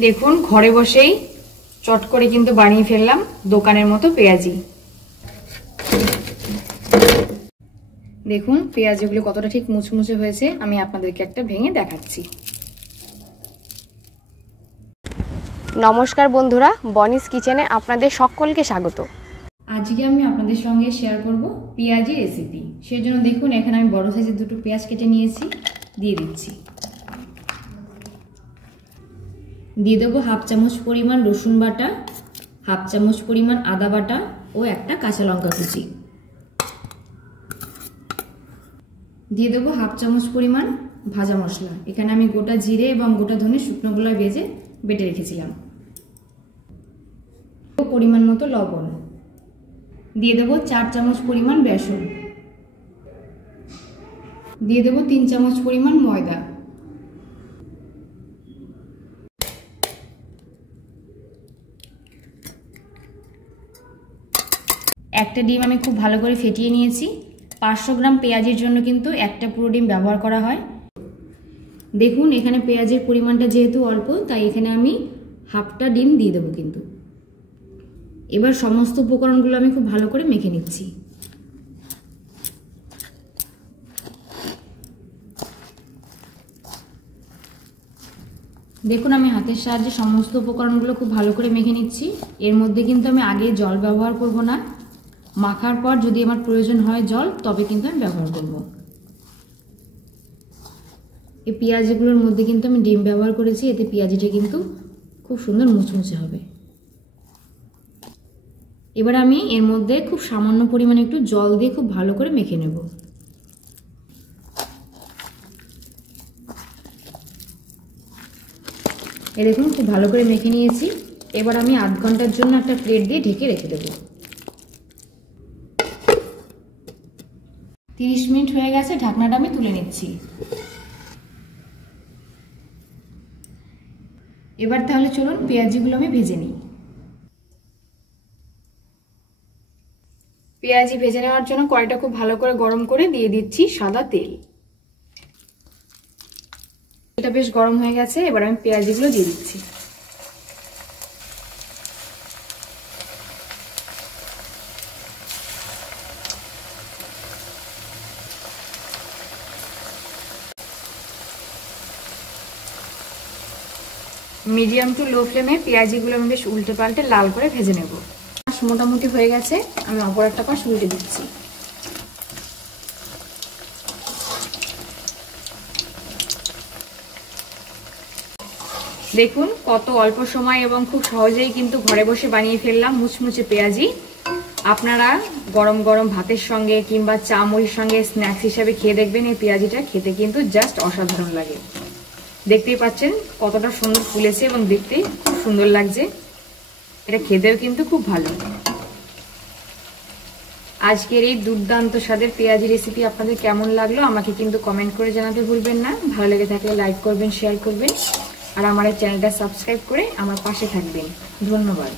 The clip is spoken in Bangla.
দেখুন ঘরে বসেই চট করে কিন্তু বানিয়ে ফেললাম দোকানের মতো পেঁয়াজি। দেখুন পেঁয়াজিগুলো কতটা ঠিক মুচমুচে হয়েছে, আমি আপনাদেরকে একটা ভেঙে দেখাচ্ছি। নমস্কার বন্ধুরা, বনিস কিচেনে আপনাদের সকলকে স্বাগত। আজকে আমি আপনাদের সঙ্গে শেয়ার করব পেঁয়াজি রেসিপি। সেজন্য দেখুন এখানে আমি বড় সাইজের দুটো পেঁয়াজ কেটে নিয়েছি, দিয়ে দিচ্ছি। দিয়ে দেবো হাফ চামচ পরিমাণ রসুন বাটা, হাফ চামচ পরিমাণ আদা বাটা ও একটা কাঁচা লঙ্কা কুচি। দিয়ে দেবো হাফ চামচ পরিমাণ ভাজা মশলা। এখানে আমি গোটা জিরে এবং গোটা ধনে শুকনো গোলা ভেজে বেটে রেখেছিলাম। পরিমাণ মতো লবণ। দিয়ে দেবো 4 চামচ পরিমাণ বেসন। দিয়ে দেবো 3 চামচ পরিমাণ ময়দা। একটা ডিম আমি খুব ভালো করে ফেটিয়ে নিয়েছি। 500 গ্রাম পেঁয়াজের জন্য কিন্তু একটা পুরো ডিম ব্যবহার করা হয়। দেখুন এখানে পেঁয়াজের পরিমাণটা যেহেতু অল্প, তাই এখানে আমি হাফটা ডিম দিয়ে দেবো কিন্তু। এবার সমস্ত উপকরণগুলো আমি খুব ভালো করে মেখে নিচ্ছি। দেখুন আমি হাতের সাহায্যে সমস্ত উপকরণগুলো খুব ভালো করে মেখে নিচ্ছি। এর মধ্যে কিন্তু আমি আগে জল ব্যবহার করব না, মাখার পর যদি আমার প্রয়োজন হয় জল, তবে কিন্তু আমি ব্যবহার করব। এই পেঁয়াজগুলোর মধ্যে কিন্তু আমি ডিম ব্যবহার করেছি, এতে পেঁয়াজিটা কিন্তু খুব সুন্দর মুচমুচে হবে। এবার আমি এর মধ্যে খুব সামান্য পরিমাণে একটু জল দিয়ে খুব ভালো করে মেখে নেব। এই দেখুন খুব ভালো করে মেখে নিয়েছি। এবার আমি আধ ঘন্টার জন্য একটা প্লেট দিয়ে ঢেকে রেখে দেব। 30 মিনিট হয়ে গেছে, ঢাকনাটা আমি তুলে নিচ্ছি। এবার তাহলে চলুন পেঁয়াজিগুলো আমি ভেজে নিই। পেঁয়াজি ভেজে নেওয়ার জন্য কড়াইটা খুব ভালো করে গরম করে দিয়ে দিচ্ছি সাদা তেল। এটা বেশ গরম হয়ে গেছে, এবার আমি পেঁয়াজিগুলো দিয়ে দিচ্ছি। মিডিয়াম টু লো ফ্লেমে পেঁয়াজিগুলো আমি বেশ উল্টে পাল্টে লাল করে ভেজে নেব। মোটামুটি হয়ে গেছে, আমি অপর একটা পাশ উল্টে দিচ্ছি। দেখুন কত অল্প সময় এবং খুব সহজেই কিন্তু ঘরে বসে বানিয়ে ফেললাম মুচমুচে পেঁয়াজি। আপনারা গরম গরম ভাতের সঙ্গে কিংবা চা মুড়ির সঙ্গে স্ন্যাক্স হিসাবে খেয়ে দেখবেন। এই পেঁয়াজিটা খেতে কিন্তু জাস্ট অসাধারণ লাগে। দেখতেই পাচ্ছেন কতটা সুন্দর ফুলেছে এবং দেখতে খুব সুন্দর লাগছে। এটা খেতেও কিন্তু খুব ভালো। আজকের এই দুর্দান্ত স্বাদের পেঁয়াজি রেসিপি আপনাদের কেমন লাগলো আমাকে কিন্তু কমেন্ট করে জানাতে ভুলবেন না। ভালো লেগে থাকলে লাইক করবেন, শেয়ার করবেন আর আমার এই চ্যানেলটা সাবস্ক্রাইব করে আমার পাশে থাকবেন। ধন্যবাদ।